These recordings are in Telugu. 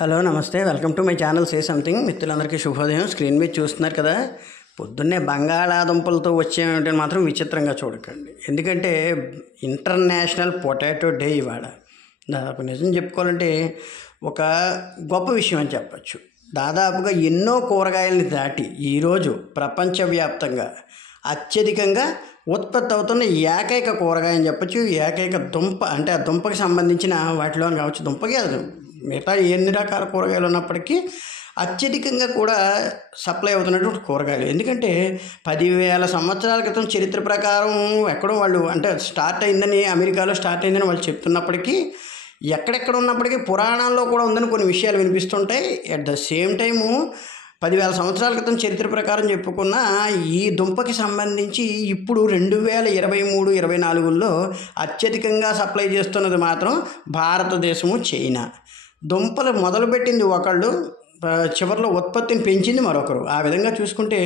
హలో నమస్తే welcome to my channel say something. మిత్రులందరికీ శుభోదయం. స్క్రీన్ మీద చూస్తున్నారు కదా, పొద్దున్నే బంగాళాదుంపలతో వచ్చేమంటే మాత్రం విచిత్రంగా చూడకండి. ఎందుకంటే ఇంటర్నేషనల్ పొటాటో డే ఇవాళ. దాదాపు నిజం చెప్పుకోవాలంటే ఒక గొప్ప విషయం అని చెప్పచ్చు. దాదాపుగా ఎన్నో కూరగాయలని దాటి ఈరోజు ప్రపంచవ్యాప్తంగా అత్యధికంగా ఉత్పత్తి అవుతున్న ఏకైక కూరగాయ అని చెప్పచ్చు. ఏకైక దుంప అంటే ఆ దుంపకి సంబంధించిన వాటిలో కావచ్చు, దుంపకి అది మిగతా ఎన్ని రకాల కూరగాయలు ఉన్నప్పటికీ అత్యధికంగా కూడా సప్లై అవుతున్నటువంటి కూరగాయలు. ఎందుకంటే 10,000 సంవత్సరాల క్రితం చరిత్ర ప్రకారం ఎక్కడో వాళ్ళు అంటే స్టార్ట్ అయిందని, అమెరికాలో స్టార్ట్ అయిందని వాళ్ళు చెప్తున్నప్పటికీ ఎక్కడెక్కడ ఉన్నప్పటికీ పురాణాల్లో కూడా ఉందని కొన్ని విషయాలు వినిపిస్తుంటాయి. అట్ ద సేమ్ టైము 10,000 సంవత్సరాల క్రితం చరిత్ర ప్రకారం చెప్పుకున్న ఈ దుంపకి సంబంధించి ఇప్పుడు 2023-24లో అత్యధికంగా సప్లై చేస్తున్నది మాత్రం భారతదేశము, చైనా. దుంపలు మొదలుపెట్టింది ఒకళ్ళు, చివరిలో ఉత్పత్తిని పెంచింది మరొకరు. ఆ విధంగా చూసుకుంటే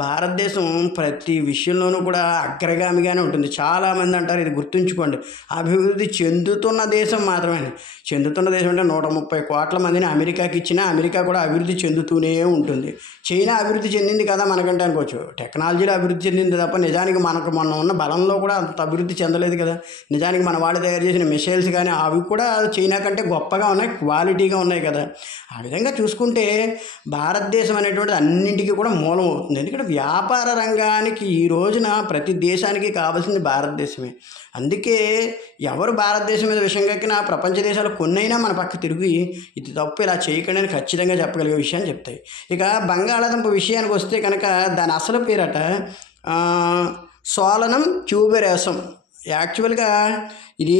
భారతదేశం ప్రతి విషయంలోనూ కూడా అగ్రగామిగానే ఉంటుంది. చాలామంది అంటారు, ఇది గుర్తుంచుకోండి, అభివృద్ధి చెందుతున్న దేశం మాత్రమే. చెందుతున్న దేశం అంటే 130 కోట్ల మందిని అమెరికాకి ఇచ్చినా అమెరికా కూడా అభివృద్ధి చెందుతూనే ఉంటుంది. చైనా అభివృద్ధి చెందింది కదా మనకంటే అనుకోవచ్చు, టెక్నాలజీలో అభివృద్ధి చెందింది తప్ప నిజానికి మనకు మొన్న ఉన్న బలంలో కూడా అంత అభివృద్ధి చెందలేదు కదా. నిజానికి మన వాళ్ళు తయారు చేసిన మిసైల్స్ కానీ అవి కూడా చైనా కంటే గొప్పగా ఉన్నాయి, క్వాలిటీగా ఉన్నాయి కదా. ఆ విధంగా చూసుకుంటే భారతదేశం అనేటువంటిది అన్నింటికీ కూడా మూలం అవుతుంది. ఎందుకంటే వ్యాపార రంగానికి ఈ రోజున ప్రతి దేశానికి కావాల్సింది భారతదేశమే. అందుకే ఎవరు భారతదేశం మీద విషయం కక్కినా ప్రపంచ దేశాలు కొన్నైనా మన పక్క తిరిగి ఇది తప్పు, ఇలా చేయకండి అని ఖచ్చితంగా చెప్పగలిగే విషయాన్ని చెప్తాయి. ఇక బంగాళాదుంప విషయానికి వస్తే కనుక దాని అసలు పేరట సోలనం ట్యూబెరోసం. యాక్చువల్గా ఇది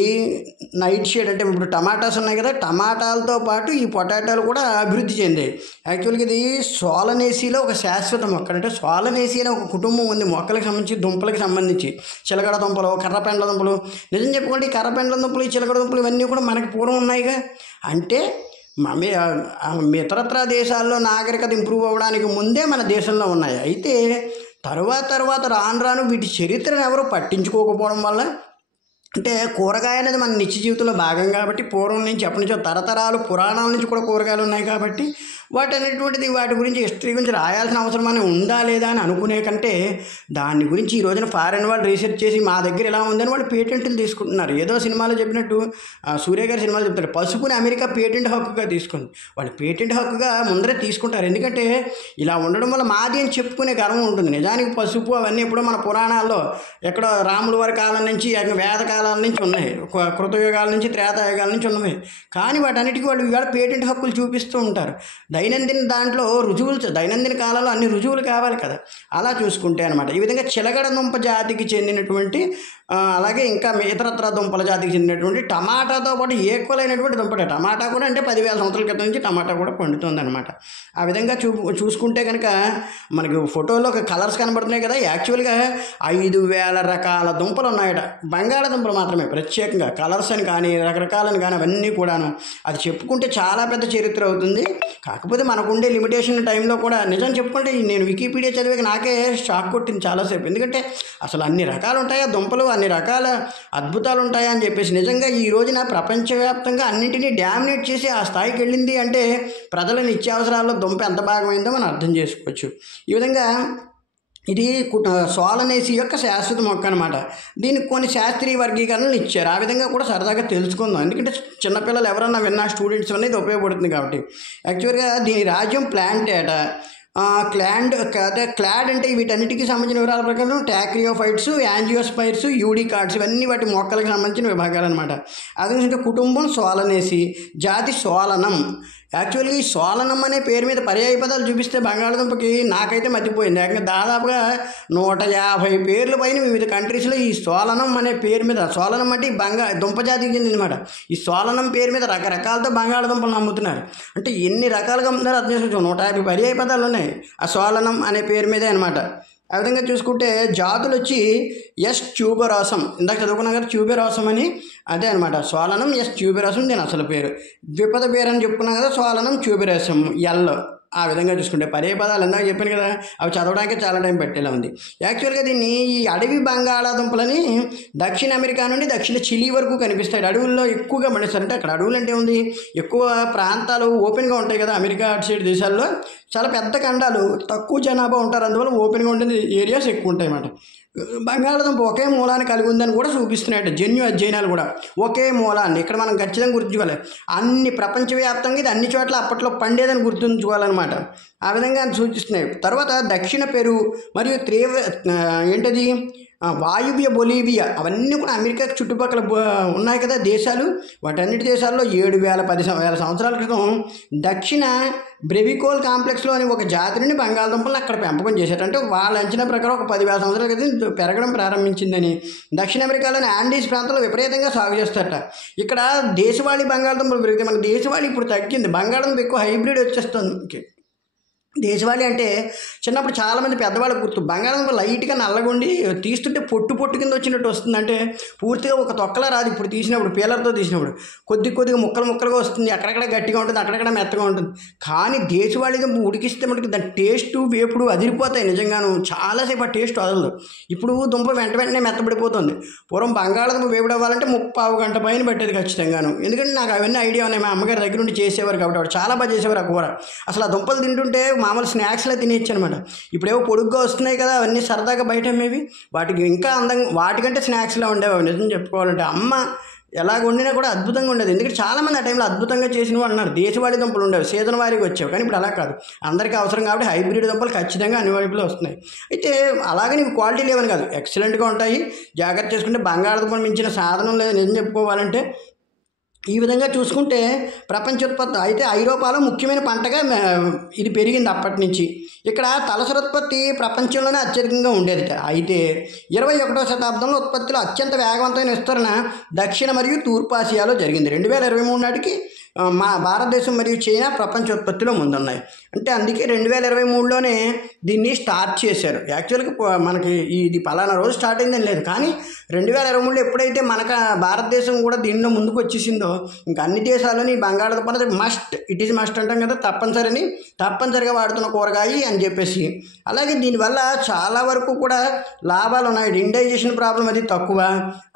నైట్ షేడ్, అంటే ఇప్పుడు టమాటాస్ ఉన్నాయి కదా, టమాటాలతో పాటు ఈ పొటాటోలు కూడా అభివృద్ధి చెందాయి. యాక్చువల్గా ఇది సోలనేసిలో ఒక శాశ్వత మొక్క. అంటే సోలనేసి అనే ఒక కుటుంబం ఉంది మొక్కలకు సంబంధించి, దుంపలకు సంబంధించి. చిలకడ దుంపలు, కర్రపెండ్ల దుంపలు. నిజం చెప్పుకోండి, ఈ కర్రపెండ్ల దుంపలు, ఈ చిలకడ దుంపలు ఇవన్నీ కూడా మనకి పూర్వం ఉన్నాయిగా. అంటే ఇతరత్ర దేశాల్లో నాగరికత ఇంప్రూవ్ అవ్వడానికి ముందే మన దేశంలో ఉన్నాయి. అయితే తర్వాత రాను వీటి చరిత్రను ఎవరు పట్టించుకోకపోవడం వల్ల, అంటే కూరగాయ అనేది మన నిత్య జీవితంలో భాగం కాబట్టి పూర్వం నుంచి ఎప్పటి నుంచో తరతరాలు పురాణాల నుంచి కూడా కూరగాయలు ఉన్నాయి కాబట్టి వాటి గురించి హిస్టరీ గురించి రాయాల్సిన అవసరం అని ఉందా లేదా అని అనుకునే కంటే దాని గురించి ఈ రోజున ఫారెన్ వాళ్ళు రీసెర్చ్ చేసి మా దగ్గర ఎలా ఉందని వాళ్ళు పేటెంట్లు తీసుకుంటున్నారు. ఏదో సినిమాలో చెప్పినట్టు, సూర్య గారి సినిమాలో చెప్తారు, పసుపుని అమెరికా పేటెంట్ హక్కుగా తీసుకుంది. వాళ్ళు పేటెంట్ హక్కుగా ముందరే తీసుకుంటారు. ఎందుకంటే ఇలా ఉండడం వల్ల మాది అని చెప్పుకునే గర్వం ఉంటుంది. నిజానికి పసుపు అవన్నీ ఎప్పుడో మన పురాణాల్లో ఎక్కడో రాముల వారి కాలం నుంచి, వేద కాలాల నుంచి ఉన్నాయి, కృతయుగాల నుంచి, త్రేతాయుగాల నుంచి ఉన్నవి. కానీ వాటన్నిటికీ వాళ్ళు ఇవాళ పేటెంట్ హక్కులు చూపిస్తూ ఉంటారు. దైనందిన దాంట్లో రుజువులు, దైనందిన కాలంలో అన్ని రుజువులు కావాలి కదా. అలా చూసుకుంటే అనమాట. ఈ విధంగా చిలకడ దుంప జాతికి చెందినటువంటి, అలాగే ఇంకా ఇతరత్ర దుంపల జాతికి చెందినటువంటి టమాటాతో పాటు ఈక్వల్ అయినటువంటి దుంపటే టమాటా కూడా. అంటే 10,000 సంవత్సరాల క్రితం నుంచి టమాటా కూడా పండుతుంది అనమాట. ఆ విధంగా చూసుకుంటే కనుక మనకి ఫోటోలో ఒక కలర్స్ కనబడుతున్నాయి కదా. యాక్చువల్గా 5,000 రకాల దుంపలు ఉన్నాయట. బంగాళాదుంపలు మాత్రమే ప్రత్యేకంగా కలర్స్ అని కానీ రకరకాలని కానీ అవన్నీ కూడాను. అది చెప్పుకుంటే చాలా పెద్ద చరిత్ర అవుతుంది. కాకపోతే మనకుండే లిమిటేషన్ టైంలో కూడా నిజం చెప్పుకుంటే నేను వికీపీడియా చదివాక నాకే షాక్ కొట్టింది చాలాసేపు. ఎందుకంటే అసలు అన్ని రకాలు ఉంటాయా దుంపలు, అన్ని రకాల అద్భుతాలు ఉంటాయా అని చెప్పేసి. నిజంగా ఈ రోజున ప్రపంచవ్యాప్తంగా అన్నింటినీ డామినేట్ చేసి ఆ స్థాయికి వెళ్ళింది అంటే ప్రజల నిత్యావసరాల్లో దుంప ఎంత భాగమైందో మనం అర్థం చేసుకోవచ్చు. ఈ విధంగా ఇది సోలనేసి యొక్క శాశ్వత మొక్క అనమాట. దీనికి కొన్ని శాస్త్రీయ వర్గీకరణలు ఇచ్చారు. ఆ విధంగా కూడా సరదాగా తెలుసుకుందాం. ఎందుకంటే చిన్నపిల్లలు ఎవరన్నా విన్నా స్టూడెంట్స్ అనేది ఉపయోగపడుతుంది కాబట్టి. యాక్చువల్గా దీని రాజ్యం ప్లాంటేట. క్లాడ్ అంటే వీటన్నిటికీ సంబంధించిన వివరాల ప్రకారం టాక్రియోఫైట్స్, యాంజియోస్పైర్స్, యూడికార్డ్స్ ఇవన్నీ వాటి మొక్కలకు సంబంధించిన విభాగాలు అనమాట. అదే కుటుంబం సోలనేసి, జాతి సోలనం. యాక్చువల్గా ఈ సోలనం అనే పేరు మీద పర్యాయ పదాలు చూపిస్తే బంగాళాదుంపకి నాకైతే మర్చిపోయింది. దాదాపుగా 150 పేర్ల పైన వివిధ కంట్రీస్లో ఈ సోలనం అనే పేరు మీద, సోలనం అంటే దుంప జాతికి చెందిందనమాట. ఈ సోలనం పేరు మీద రకరకాలతో బంగాళాదుంపలు అమ్ముతున్నారు. అంటే ఎన్ని రకాలుగా అమ్ముతున్నారో అర్థం చేసుకోవచ్చు. 150 పర్యాయ పదాలు ఉన్నాయి ఆ సోలనం అనే పేరు మీదే అనమాట. ఆ విధంగా చూసుకుంటే జాతులు వచ్చి ఎస్ ట్యూబెరోసం, ఇందాక చదువుకున్నాం కదా ట్యూబెరోసం అని, అదే అనమాట సోలనం ఎస్ ట్యూబెరోసం దీని అసలు పేరు. ద్విపద పేరు అని చెప్పుకున్నాం కదా, సోలనం ట్యూబెరోసం ఎల్. ఆ విధంగా చూసుకుంటే పర్యాయ పదాలు ఇందాక చెప్పాను కదా, అవి చదవడానికి చాలా టైం పెట్టేలా ఉంది. యాక్చువల్గా దీన్ని ఈ అడవి బంగాళాదుంపలని దక్షిణ అమెరికా నుండి దక్షిణ చిలీ వరకు కనిపిస్తాయి. అడవుల్లో ఎక్కువగా పండిస్తారు. అంటే అక్కడ అడవులు అంటే ఉంది, ఎక్కువ ప్రాంతాలు ఓపెన్గా ఉంటాయి కదా, అమెరికా అటు సైడ్ దేశాల్లో చాలా పెద్ద ఖండాలు, తక్కువ జనాభా ఉంటారు, అందువల్ల ఓపెన్గా ఉంటుంది ఏరియాస్ ఎక్కువ ఉంటాయి అన్నమాట. బంగాళాదుంప ఒకే మూలాన్ని కలిగి ఉందని కూడా చూపిస్తున్నాయట జన్యు అధ్యయనాలు కూడా. ఒకే మూలాన్ని ఇక్కడ మనం ఖచ్చితంగా గుర్తుంచుకోవాలి. అన్ని ప్రపంచవ్యాప్తంగా ఇది అన్ని చోట్ల అప్పట్లో పండేదని గుర్తుంచుకోవాలన్నమాట. ఆ విధంగా సూచిస్తున్నాయి. తర్వాత దక్షిణ పెరు మరియు ఏంటది వాయువ్య బొలీవియా, అవన్నీ కూడా అమెరికా చుట్టుపక్కల ఉన్నాయి కదా దేశాలు. వాటన్నిటి దేశాల్లో 7,000-10,000 సంవత్సరాల క్రితం దక్షిణ బ్రెవికోల్ కాంప్లెక్స్లో అని ఒక జాతి నుండి బంగాళదుంపలను అక్కడ పెంపకం చేశారు. అంటే వాళ్ళ అంచనా ప్రకారం ఒక 10,000 సంవత్సరాల క్రితం పెరగడం ప్రారంభించిందని. దక్షిణ అమెరికాలోని ఆండీస్ ప్రాంతంలో విపరీతంగా సాగు చేస్తారట. ఇక్కడ దేశవాళీ బంగాళదుంపలు పెరిగితే, మనకి దేశవాళీ ఇప్పుడు తగ్గింది, బంగాళదుంప ఎక్కువ హైబ్రిడ్ వచ్చేస్తుంది. దేశవాళీ అంటే చిన్నప్పుడు చాలామంది పెద్దవాళ్ళకు గుర్తు, బంగాళదుంప లైట్గా నల్లగుండి తీస్తుంటే పొట్టు పొట్టు కింద వచ్చినట్టు వస్తుంది. అంటే పూర్తిగా ఒక తొక్కలా రాదు. ఇప్పుడు తీసినప్పుడు పీలర్తో తీసినప్పుడు కొద్దిగా ముక్కలుగా వస్తుంది, అక్కడక్కడ గట్టిగా ఉంటుంది, అక్కడక్కడ మెత్తగా ఉంటుంది. కానీ దేశవాళీ దుంప ఉడికిస్తే మనకి దాని టేస్టు వేపుడు అదిరిపోతాయి. నిజంగాను చాలాసేపు ఆ టేస్ట్ వదలదు. ఇప్పుడు దుంప వెంటనే మెత్తబడిపోతుంది. పూర్వం బంగాళదుంప వేపుడు అవ్వాలంటే 30 గంట పైన పెట్టేది ఖచ్చితంగాను. ఎందుకంటే నాకు అవన్నీ ఐడియా ఉన్నాయి, మా అమ్మగారి దగ్గర నుండి చేసేవారు కాబట్టి. వాడు చాలా బాగా చేసేవారు ఆ కూర. అసలు ఆ దుంపలు తింటుంటే మామూలు స్నాక్స్లో తినేయచ్చు అనమాట. ఇప్పుడేవో పొడుగ్గా వస్తున్నాయి కదా, అవన్నీ సరదాగా బయట అమ్మేవి, వాటికి ఇంకా అందంగా వాటికంటే స్నాక్స్లో ఉండేవి. నిజం చెప్పుకోవాలంటే అమ్మ ఎలాగ వండినా కూడా అద్భుతంగా ఉండేది. ఎందుకంటే చాలామంది ఆ టైంలో అద్భుతంగా చేసిన వాళ్ళు అన్నారు. దేశవాళీ దుంపలు ఉండేవి, సీజన్ వారీగా వచ్చేవి. కానీ ఇప్పుడు అలా కాదు, అందరికీ అవసరం కాబట్టి హైబ్రిడ్ దుంపలు ఖచ్చితంగా అన్ని వైపులో వస్తున్నాయి. అయితే అలాగని ఇవి క్వాలిటీ లేవని కాదు, ఎక్సలెంట్గా ఉంటాయి. జాగ్రత్త చేసుకుంటే బంగాళదుంపలు మించిన సాధనం లేదు నిజం చెప్పుకోవాలంటే. ఈ విధంగా చూసుకుంటే ప్రపంచోత్పత్తి అయితే ఐరోపాలో ముఖ్యమైన పంటగా ఇది పెరిగింది అప్పటి నుంచి. ఇక్కడ తలసరుత్పత్తి ప్రపంచంలోనే అత్యధికంగా ఉండేదిట. అయితే 21వ శతాబ్దంలో ఉత్పత్తిలో అత్యంత వేగవంతమైన విస్తరణ దక్షిణ మరియు తూర్పు ఆసియాలో జరిగింది. 2023 నాటికి మా భారతదేశం మరియు చైనా ప్రపంచోత్పత్తిలో ముందున్నాయి. అంటే అందుకే 2023లోనే దీన్ని స్టార్ట్ చేశారు. యాక్చువల్గా మనకి ఇది పలానా రోజు స్టార్ట్ అయిందని లేదు, కానీ 2023లో ఎప్పుడైతే మనకు భారతదేశం కూడా దీనిలో ముందుకు వచ్చేసిందో ఇంకా అన్ని దేశాలని బంగాళదుంప ఇట్ ఈజ్ మస్ట్ అంటాం కదా, తప్పనిసరిగా వాడుతున్న కూరగాయ అని చెప్పేసి. అలాగే దీనివల్ల చాలా వరకు కూడా లాభాలు ఉన్నాయి. ఇండైజెషన్ ప్రాబ్లం అది తక్కువ,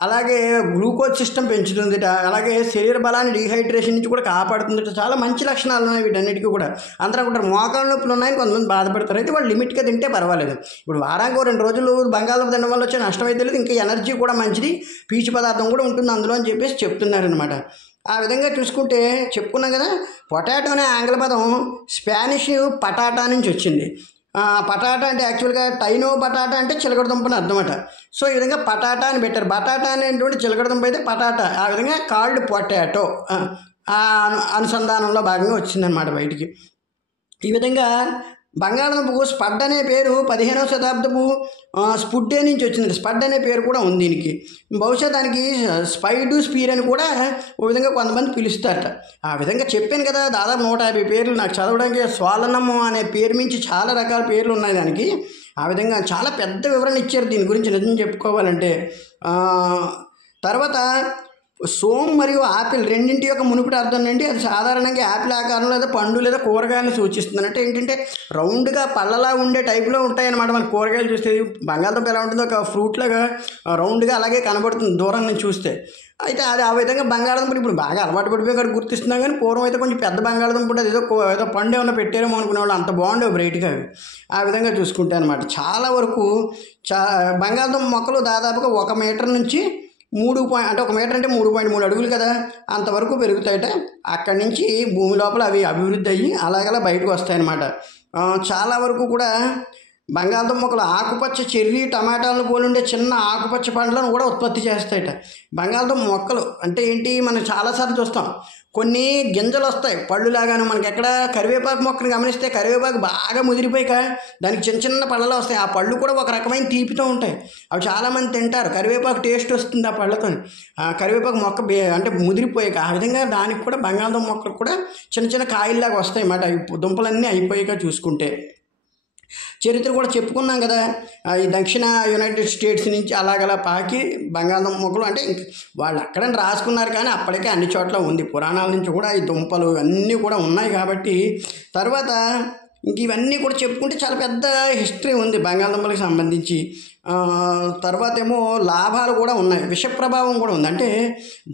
అలాగే గ్లూకోజ్ సిస్టమ్ పెంచుతుందిట, అలాగే శరీర బలాన్ని డీహైడ్రేషన్ నుంచి కూడా కాపాడుతుందిట. చాలా మంచి లక్షణాలు ఉన్నాయి వీటన్నిటికీ కూడా. అందరూ కూడా మోకాళ్ళ నొప్పులు ఉన్నాయని కొంతమంది బాధపడతారు. అయితే వాళ్ళు లిమిట్గా తింటే పర్వాలేదు. ఇప్పుడు వారానికి 2 రోజులు బంగాళదుంప తినడం వల్ల వచ్చే నష్టం అయితే లేదు, ఇంకా ఎనర్జీ కూడా మంచిది, పీచు పదార్థం కూడా ఉంటుంది అందులో అని చెప్పేసి చెప్తున్నారనమాట. ఆ విధంగా చూసుకుంటే చెప్పుకున్నాం కదా, పొటాటో అనే ఆంగ్ల పదం స్పానిష్ పటాటా నుంచి వచ్చింది. పటాటా అంటే యాక్చువల్గా టైనో బటాటా అంటే చిలకడ దుంపని అర్థమట. సో ఈ విధంగా పటాటా అని పెట్టారు. బటాటా అనేటువంటి చిలకడ దుంప అయితే పటాటా, ఆ విధంగా కాల్డ్ పొటాటో అనుసంధానంలో భాగంగా వచ్చిందనమాట బయటికి. ఈ విధంగా బంగాళదుంపకు స్పడ్ అనే పేరు 15వ శతాబ్దపు స్పుడ్డే నుంచి వచ్చింది. స్పడ్ అనే పేరు కూడా ఉంది దీనికి. బహుశా దానికి స్పైడు స్పీర్ అని కూడా ఓ విధంగా కొంతమంది పిలుస్తారట. ఆ విధంగా చెప్పాను కదా, దాదాపు 150 పేర్లు నాకు చదవడానికి. స్వాలనము అనే పేరు మించి చాలా రకాల పేర్లు ఉన్నాయి దానికి. ఆ విధంగా చాలా పెద్ద వివరణ ఇచ్చారు దీని గురించి నిజం చెప్పుకోవాలంటే. తర్వాత సోమ్ మరియు ఆపిల్ రెండింటి యొక్క మునుపటి అర్థం నుండి అది సాధారణంగా యాపిల్ ఆకారంలో లేదా పండు లేదా కూరగాయలను సూచిస్తుంది. అంటే ఏంటంటే రౌండ్గా పళ్ళలా ఉండే టైప్లో ఉంటాయన్నమాట. మన కూరగాయలు చూస్తే బంగాళదుంప ఎలా ఉంటుందో ఒక ఫ్రూట్ లాగా రౌండ్గా అలాగే కనబడుతుంది దూరం నుంచి చూస్తే. అయితే అది ఆ విధంగా బంగాళదుంపలు ఇప్పుడు బాగా అలవాటు పడిపోయి అక్కడ గుర్తిస్తున్నాం. కానీ పూర్వం అయితే కొంచెం పెద్ద బంగాళదుంప ఉంటుంది, ఏదో పండు ఏమన్నా పెట్టారేమో అనుకునేవాళ్ళు, అంత బాగుండేవి బ్రైట్గా అవి. ఆ విధంగా చూసుకుంటే అనమాట చాలా వరకు బంగాళదుంప మొక్కలు దాదాపుగా 1 మీటర్ నుంచి 1 మీటర్ అంటే 3.3 అడుగులు కదా, అంతవరకు పెరుగుతాయట. అక్కడి నుంచి భూమి లోపల అవి అభివృద్ధి అయ్యి అలాగలా బయటకు వస్తాయన్నమాట. చాలా వరకు కూడా బంగాళదుంప మొక్కలు ఆకుపచ్చ చెర్రీ టమాటాలను పోలుండే చిన్న ఆకుపచ్చ పండ్లను కూడా ఉత్పత్తి చేస్తాయట. బంగాళదుంప మొక్కలు అంటే ఏంటి, మనం చాలాసార్లు చూస్తాం, కొన్ని గింజలు వస్తాయి పళ్ళులాగాను. మనకి ఎక్కడ కరివేపాకు మొక్కను గమనిస్తే కరివేపాకు బాగా ముదిరిపోయాక దానికి చిన్న చిన్న పళ్ళలో వస్తాయి. ఆ పళ్ళు కూడా ఒక రకమైన తీపితో ఉంటాయి. అవి చాలామంది తింటారు. కరివేపాకు టేస్ట్ వస్తుంది ఆ పళ్ళతో. కరివేపాకు మొక్క అంటే ముదిరిపోయాక ఆ విధంగా దానికి కూడా బంగాళదుంప మొక్కలు కూడా చిన్న చిన్న కాయల్లాగా వస్తాయి అన్నమాట. దుంపలన్నీ అయిపోయాక చూసుకుంటే. చరిత్ర కూడా చెప్పుకున్నాం కదా. ఈ దక్షిణ యునైటెడ్ స్టేట్స్ నుంచి అలాగలా పాకి బంగాళదుంప మొక్కలు అంటే వాళ్ళు అక్కడని రాసుకున్నారు, కానీ అప్పటికే అన్ని చోట్ల ఉంది. పురాణాల నుంచి కూడా ఈ దుంపలు అన్నీ కూడా ఉన్నాయి. కాబట్టి తర్వాత ఇంక ఇవన్నీ కూడా చెప్పుకుంటే చాలా పెద్ద హిస్టరీ ఉంది బంగాళదుంపలకు సంబంధించి. తర్వాత ఏమో లాభాలు కూడా ఉన్నాయి, విష ప్రభావం కూడా ఉంది. అంటే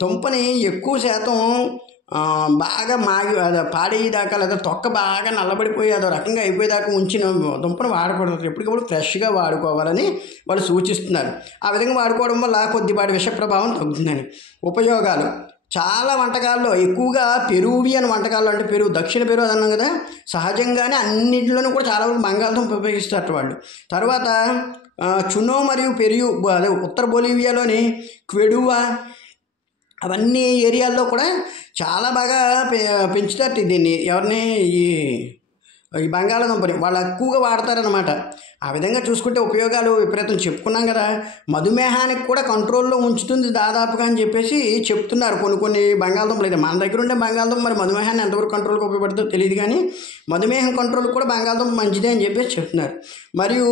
దుంపని ఎక్కువ శాతం బాగా అది పాడేదాకా లేదా తొక్క బాగా నల్లబడిపోయి అదో రకంగా అయిపోయేదాకా ఉంచిన దుంపను వాడకూడదు, ఎప్పటికప్పుడు ఫ్రెష్గా వాడుకోవాలని వాళ్ళు సూచిస్తున్నారు. ఆ విధంగా వాడుకోవడం వల్ల కొద్దిపాటి విష ప్రభావం తగ్గుతుందని. ఉపయోగాలు చాలా వంటకాల్లో, ఎక్కువగా పెరూవియన్ వంటకాల్లో, అంటే పెరుగు దక్షిణ పెరుగు అది అన్నాం కదా, సహజంగానే అన్నింటిలోనూ కూడా చాలా వరకు బంగాళదుంప ఉపయోగిస్తారు వాళ్ళు. తర్వాత చునో మరియు పెరియు, అదే ఉత్తర బొలీవియాలోని క్వెడువా అవన్నీ ఏరియాల్లో కూడా చాలా బాగా పెంచుతారు దీన్ని. ఎవరిని? ఈ బంగాళదుంపని వాళ్ళు ఎక్కువగా వాడతారనమాట. ఆ విధంగా చూసుకుంటే ఉపయోగాలు విపరీతం చెప్పుకున్నాం కదా. మధుమేహానికి కూడా కంట్రోల్లో ఉంచుతుంది దాదాపుగా అని చెప్పేసి చెప్తున్నారు కొన్ని బంగాళదుంపలు. అయితే మన దగ్గర ఉండే బంగాళదుంప మరి మధుమేహాన్ని ఎంతవరకు కంట్రోల్కి ఉపయోగపడుతుందో తెలియదు, కానీ మధుమేహం కంట్రోల్ కూడా బంగాళదుంప మంచిదే అని చెప్పేసి చెప్తున్నారు. మరియు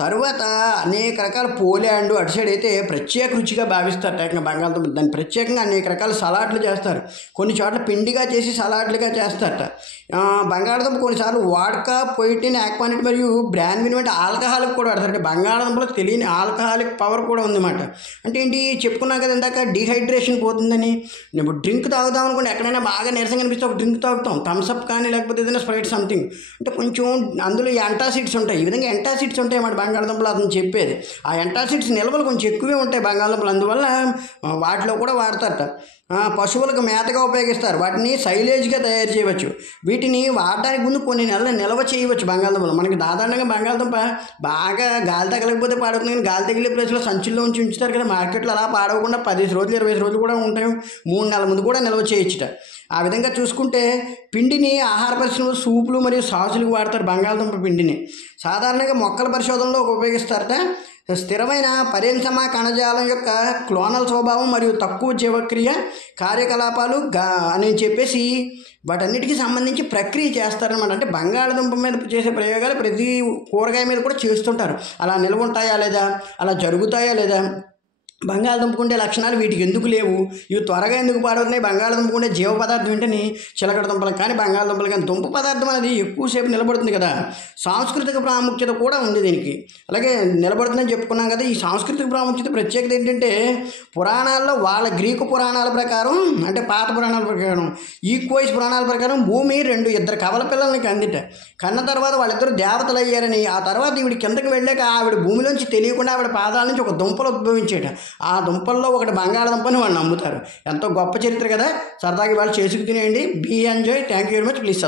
తరువాత అనేక రకాల పోలాండ్ అటు సైడ్ అయితే ప్రత్యేక రుచిగా భావిస్తారు ఏకంగా బంగాళదుంప. దాన్ని ప్రత్యేకంగా అనేక రకాల సలాడ్లు చేస్తారు, కొన్ని చోట్ల పిండిగా చేసి సలాడ్లుగా చేస్తారట. బంగాళదుంప కొన్నిసార్లు వాడ్కా, పొయిటిన్, ఆక్వానిట్ మరియు బ్రాండ్విన్ వంటి ఆల్కహాలిక్ కూడా వాడతారు. అంటే బంగాళదుంపలో తెలియని ఆల్కహాలిక్ పవర్ కూడా ఉందన్నమాట. అంటే ఏంటి చెప్పుకున్నాం కదా ఇందాక, డీహైడ్రేషన్ పోతుందని. ఇప్పుడు డ్రింక్ తాగుదాం అనుకోండి, ఎక్కడైనా బాగా నీరసంగా అనిపిస్తే ఒక డ్రింక్ తాగుతాం, థమ్స్అప్ కానీ లేకపోతే ఏదైనా స్ప్రైట్ సంథింగ్. అంటే కొంచెం అందులో యాంటాసిడ్స్ ఉంటాయి. ఈ విధంగా యాంటాసిడ్స్ ఉంటాయి అన్నమాట బంగాళదుంపలు, అతను చెప్పేది. ఆ యాంటాసిడ్స్ నిల్వలు కొంచెం ఎక్కువే ఉంటాయి బంగాళదుంపలు, అందువల్ల వాటిలో కూడా వాడతారట. పశువులకు మేతగా ఉపయోగిస్తారు, వాటిని సైలేజ్గా తయారు చేయవచ్చు. వీటిని వాడడానికి ముందు కొన్ని నెలలు నిల్వ చేయవచ్చు బంగాళదుంపలు. మనకి సాధారణంగా బంగాళదుంప బాగా గాలి తగలకపోతే పాడవుతుంది, కానీ గాలి తగిలే ప్లేస్లో సంచుల్లో ఉంచుతారు కదా మార్కెట్లో. అలా పాడవకుండా 10 రోజులు 20 రోజులు కూడా ఉంటాయి, 3 నెలల ముందు కూడా నిల్వ చేయొచ్చుట. ఆ విధంగా చూసుకుంటే పిండిని ఆహార పరిశ్రమలో సూపులు మరియు సాసులకు వాడతారు బంగాళదుంప పిండిని. సాధారణంగా మొక్కల పరిశోధనలో ఉపయోగిస్తారట. స్థిరమైన పరేంసమ కణజాలం యొక్క క్లోనల్ స్వభావం మరియు తక్కువ జీవక్రియ కార్యకలాపాలు అని చెప్పేసి వాటన్నిటికీ సంబంధించి ప్రక్రియ చేస్తారనమాట. అంటే బంగాళదుంప మీద చేసే ప్రయోగాలు ప్రతి కూరగాయ మీద కూడా చేస్తుంటారు. అలా నిల్వ ఉంటాయా లేదా, అలా జరుగుతాయా లేదా, బంగాళదుంపకు ఉండే లక్షణాలు వీటికి ఎందుకు లేవు, ఇవి త్వరగా ఎందుకు పాడవుతున్నాయి, బంగాళదుంపకు ఉండే జీవ పదార్థం ఏంటని చిలకడ దుంపలకు కానీ బంగాళదుంపలు కానీ దుంప పదార్థం అనేది ఎక్కువసేపు నిలబడుతుంది కదా. సాంస్కృతిక ప్రాముఖ్యత కూడా ఉంది దీనికి. అలాగే నిలబడుతుందని చెప్పుకున్నాం కదా. ఈ సాంస్కృతిక ప్రాముఖ్యత ప్రత్యేకత ఏంటంటే పురాణాల్లో వాళ్ళ గ్రీకు పురాణాల ప్రకారం, అంటే పాత పురాణాల ప్రకారం, ఈక్వైస్ పురాణాల ప్రకారం భూమి 2 కవల పిల్లల్ని కందిట. కన్న తర్వాత వాళ్ళిద్దరూ దేవతలు అయ్యారని, ఆ తర్వాత ఈవిడ కిందకి వెళ్ళాక ఆవిడ భూమిలోంచి తెలియకుండా ఆవిడ పాదాల నుంచి ఒక దుంపలు ఉద్భవించేట. ఆ దుంపల్లో ఒకటి బంగాళదుంపని వాళ్ళు నమ్ముతారు. ఎంతో గొప్ప చరిత్ర కదా. సరదాగా వాళ్ళు చేసుకు తినేయండి. Be enjoy. Thank you very much. Please